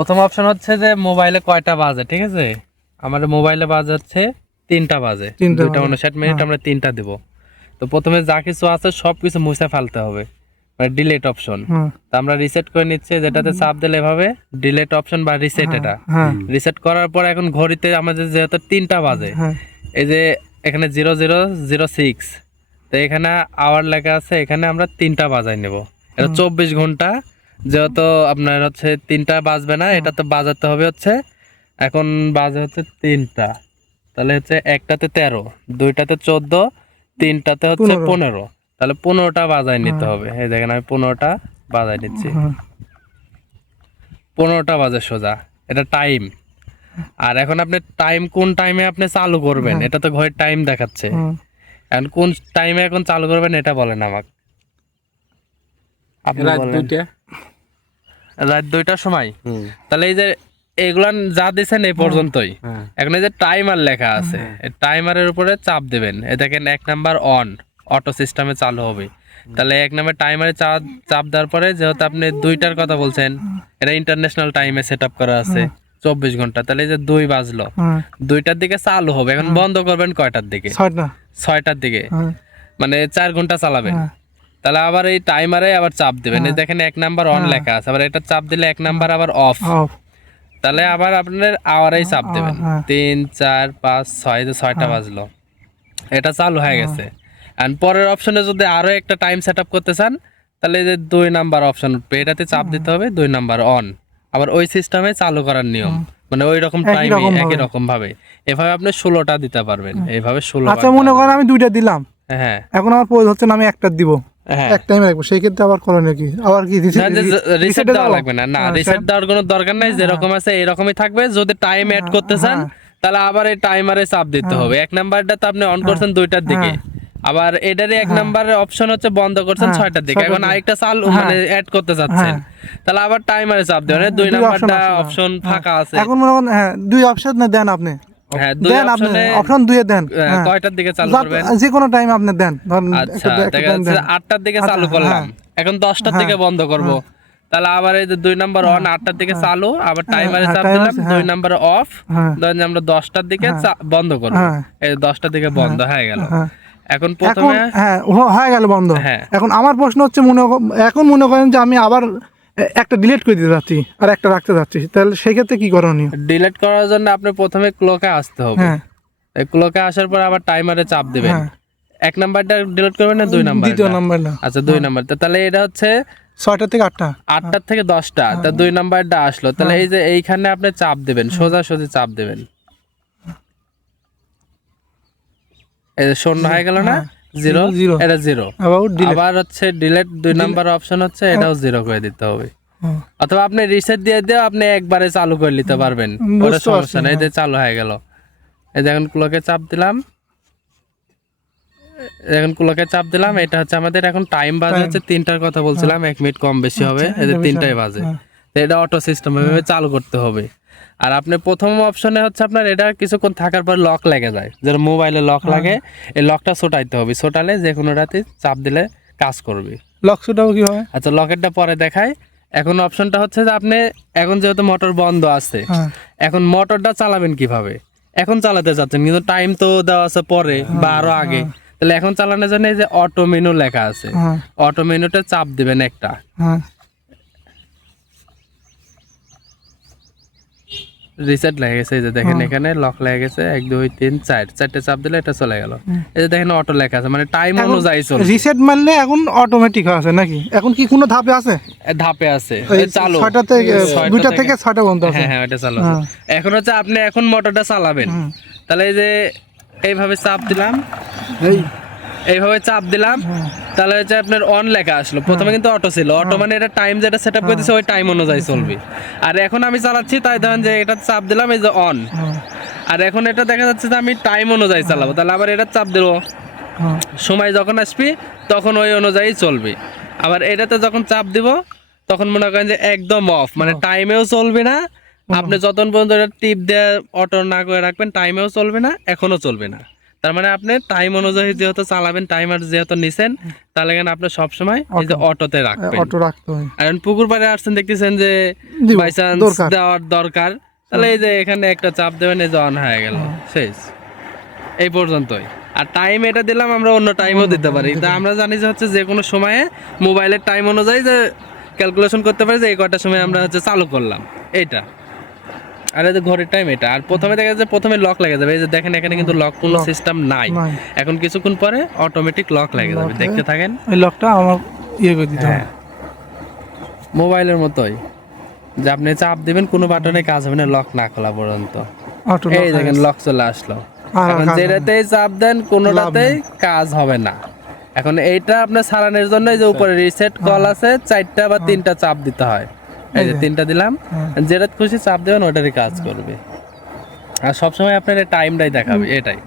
প্রথম অপশন হচ্ছে যে মোবাইলে কয়টা বাজে, ঠিক আছে? আমার মোবাইলে বাজে হচ্ছে 3টা বাজে, 2:59 আমরা 3টা দেব। তো প্রথমে যা কিছু আছে সবকিছু মুছে ফেলতে হবে, মানে ডিলিট অপশন। তো আমরা রিসেট করে নিচ্ছি, যেটাতে চাপ দিলে এভাবে ডিলিট অপশন বা রিসেট, এটা রিসেট করার পর এখন ঘড়িতে আমাদের যেহেতু 3টা বাজে, এই যে এখানে 0006, তো এখানে আওয়ার লেখা আছে, এখানে আমরা 3টা বাজাই নেব। এটা 24 ঘন্টা, যেহেতু আপনার হচ্ছে 3টা বাজবে না, এটা তো বাজাতে হবে হচ্ছে, এখন বাজে হচ্ছে 3টা, তাহলে হচ্ছে একটাতে 13, দুইটাতে 14, তিনটাতে হচ্ছে 15, তাহলে 15টা বাজাই নিতে হবে। এই দেখেন আমি 15টা বাজাই নিচ্ছি, 15টা বাজে সোজা, এটা টাইম। আর এখন আপনি টাইম কোন টাইমে আপনি চালু করবেন, এটা তো ঘড়ির টাইম দেখাচ্ছে, এখন কোন টাইমে এখন চালু করবেন এটা বলেন আমাকে। আপনি বলেন রাত 2টার সময়। তাহলে এই যে এগুলান যা দিচ্ছেন এই পর্যন্তই। এখন এই যে টাইমার লেখা আছে, এই টাইমারের উপরে চাপ দেবেন, এ দেখেন 1 নাম্বার অন, অটো সিস্টেমে চালু হবে। তাহলে 1 নাম্বার টাইমারে চাপ দেওয়ার পরে, যেহেতু আপনি 2টার কথা বলছেন, এটা ইন্টারন্যাশনাল টাইমে সেট আপ করা আছে 24 ঘন্টা, তাহলে এই যে 2 বাজলো, 2টার দিকে চালু হবে। এখন বন্ধ করবেন কয়টার দিকে? 6টার দিকে, মানে 4 ঘন্টা চালাবেন। তাহলে আবার এই টাইমারে আবার চাপ দিবেন, এই দেখেন 1 নাম্বার অন লেখা আছে, আবার এটা চাপ দিলে 1 নাম্বার আবার অফ। তাহলে আবার আপনার আওয়ারেই চাপ দেবেন, 3 4 5 6, যে 6টা বাজলো, এটা চালু হয়ে গেছে। আর পরের অপশনে যদি আরো একটা টাইম সেট আপ করতে চান, তাহলে এই যে 2 নাম্বার অপশন উঠবে, এটাতে চাপ দিতে হবে, 2 নাম্বার অন। আবার ওই সিস্টেমে চালু করার নিয়ম, মানে ওই রকম টাইমে একই রকম ভাবে এভাবে আপনি 16টা দিতে পারবেন, এইভাবে 16। আচ্ছা মনে করেন আমি 2টা দিলাম, হ্যাঁ এখন আমার প্রয়োজন হচ্ছে না আমি একটা দিব, এক টাইমে রাখবো, সেই ক্ষেত্রে আবার করণীয় কি? আবার কি রিসেট দেওয়া লাগবে না, না রিসেট দেওয়ার কোনো দরকার নাই, যেরকম আছে এরকমই থাকবে। যদি টাইম এড করতে চান তাহলে আবার এই টাইমারে চাপ দিতে হবে। 1 নাম্বারটা তো আপনি অন করছেন 2টার দিকে, আবার এটারই 1 নাম্বারের অপশন হচ্ছে বন্ধ করছেন 6টার দিকে, এখন আরেকটা চালু মানে অ্যাড করতে চাচ্ছেন, তাহলে আবার টাইমারে চাপ দেবেন, 2 নাম্বারটা অপশন ফাঁকা আছে। এখন মনে করেন 2 অপশন না দেন আপনি, হ্যাঁ 2 অপশনে অপশন 2 এ দেন, কয়টার দিকে চালু করবেন? যে কোনো টাইম আপনি দেন, আচ্ছা দেখা যাচ্ছে 8টার দিকে চালু করলাম, এখন 10টার দিকে বন্ধ করব। তাহলে আবার এই যে 2 নাম্বার অন, 8টার দিকে চালু, আবার টাইমারে চাপ দিলাম, 2 নাম্বার অফ, ধরেন আমরা 10টার দিকে বন্ধ করব, এই 10টার দিকে বন্ধ হয়ে গেল। এখন প্রথমে হয়ে গেল বন্ধ। এখন আমার প্রশ্ন হচ্ছে এখন মনে করেন যে আমি আবার একটা ডিলিট করে দিতে যাচ্ছি আর একটা রাখতে যাচ্ছি, তাহলে সেই ক্ষেত্রে কি করণীয়? ডিলিট করার জন্য আপনি প্রথমে ক্লকে আসতে হবে, এই ক্লকে আসার পর আবার টাইমারে চাপ দিবেন। 1 নাম্বারটা ডিলিট করবেন না 2 নাম্বার? 2 নাম্বার না, আচ্ছা 2 নাম্বার। তাহলে এটা হচ্ছে 6টা থেকে 8টা, 8টার থেকে 10টা, তা 2 নাম্বারটা আসলো। তাহলে এই যে এইখানে আপনি চাপ দিবেন, সোজাসুজি চাপ দিবেন, এই যে শূন্য হয়ে গেল না, 0, এটা 0। আবার হচ্ছে ডিলিট 2 নাম্বার অপশন হচ্ছে, এটাও 0 করে দিতে হবে। অথবা আপনি রিসেট দিয়ে আপনি একবারে চালু করে নিতে পারবেন, কোনো সমস্যা নেই। এই যে চালু হয়ে গেল, এই দেখুন ক্লকে চাপ দিলাম, এখন ক্লকে চাপ দিলাম, এটা হচ্ছে আমাদের এখন টাইম বাজে হচ্ছে 3টার কথা বলছিলাম, 1 মিনিট কম বেশি হবে, এই যে 3টাই বাজে। তো এটা অটো সিস্টেম এভাবে চালু করতে হবে। আর আপনি প্রথম অপশনে হচ্ছে আপনার এটা কিছুক্ষণ থাকার পর লক লেগে যায়, যেটা মোবাইলে লক লাগে, এই লকটা ছোটাইতে হবে, ছোটালে যে কোনো রাতে চাপ দিলে কাজ করবে। লক ছোটাবো কিভাবে? আচ্ছা লকেটটা পরে দেখায়। এখন অপশনটা হচ্ছে যে আপনি এখন যেহেতু মোটর বন্ধ আছে, এখন মোটরটা চালাবেন কিভাবে? এখন চালাতে চাচ্ছেন কিন্তু টাইম তো দেওয়া আছে পরে বা আরো আগে, তাহলে এখন চালানোর জন্য এই যে অটো মেনু লেখা আছে, অটো মেনুতে চাপ দিবেন একটা, রিসেট লেগে গেছে, এই যে দেখেন এখানে লক লেগে গেছে, 1 2 3 4, 4টে চাপ দিলে এটা চলে গেল। এই যে দেখেন অটো লেখা আছে, মানে টাইম অনুযায়ী চলবে। রিসেট মারলে এখন অটোমেটিক আছে নাকি? এখন কি কোনো ধাপে আছে? ধাপে আছে, চালু 6টা থেকে 2টা থেকে 6টা পর্যন্ত আছে। হ্যাঁ এটা চালু আছে। এখন হচ্ছে আপনি এখন মোটরটা চালাবেন, তাহলে এই যে এইভাবে চাপ দিলাম, এইভাবে চাপ দিলাম, তাহলে হচ্ছে আপনার অন লেখা আসলো। প্রথমে কিন্তু অটো ছিল, অটো মানে এটা টাইম যেটা সেট আপ করে দিচ্ছে ওই টাইম অনুযায়ী চলবে। আর এখন আমি চালাচ্ছি, তাই ধরেন যে এটা চাপ দিলাম, এই যে অন, আর এখন এটা দেখা যাচ্ছে যে আমি টাইম অনুযায়ী চালাবো, তাহলে আবার এটা চাপ দেবো, সময় যখন আসবে তখন ওই অনুযায়ী চলবে। আবার এটাতে যখন চাপ দিব তখন মনে করেন যে একদম অফ, মানে টাইমেও চলবে না। আপনি যতক্ষণ পর্যন্ত এটা টিপ দিয়ে অটো না করে রাখবেন টাইমেও চলবে না, এখনো চলবে না। তার মানে আপনি টাইম অনুযায়ী যেহেতু চালাবেন, টাইমার যেহেতু নিছেন, তাহলে কেন আপনি সবসময় এই যে অটোতে রাখবেন। অটো রাখতে হয়। আর এখন পুকুর পাড়ে আসছেন, দেখতেছেন যে দিব, বাই চান্স দরকার। দেওয়ার দরকার, তাহলে এই যে এখানে একটা চাপ দেবেন, এই যে অন হয়ে গেল, শেষ। এই পর্যন্তই। আর টাইম এটা দিলাম, আমরা অন্য টাইমও দিতে পারি। তা আমরা জানি যে হচ্ছে যে কোনো সময়ে মোবাইলের টাইম অনুযায়ী যে ক্যালকুলেশন করতে পারি যে এই কয়টার সময় আমরা হচ্ছে চালু করলাম এইটা। আর এই যে ঘড়ির টাইম এটা। আর প্রথমে দেখা যাচ্ছে প্রথমে লক লেগে যাবে, এই যে দেখেন এখানে কিন্তু লক কোনো সিস্টেম নাই। এখন কিছুক্ষণ পরে অটোমেটিক লক লেগে যাবে, দেখতে থাকেন। ওই লকটা আমার ইয়ে করে দিতে হবে। মোবাইলের মতোই যে আপনি চাপ দিবেন, কোনো বাটনে কাজ হবে না লক না খোলা পর্যন্ত। অটো এই দেখেন লক চলে আসলো। আর এখন কাজ হবে যেটাতেই চাপ দেন কোনোটাতেই কাজ হবে না। এখন এইটা আপনার সারানোর জন্য এই যে উপরে রিসেট কল আছে, 4টা বা 3টা চাপ দিতে হয়। এই যে 3টা দিলাম, যেটা খুশি চাপ দেবেন ওটারই কাজ করবে। আর সবসময় আপনার টাইমটাই দেখাবে, এটাই।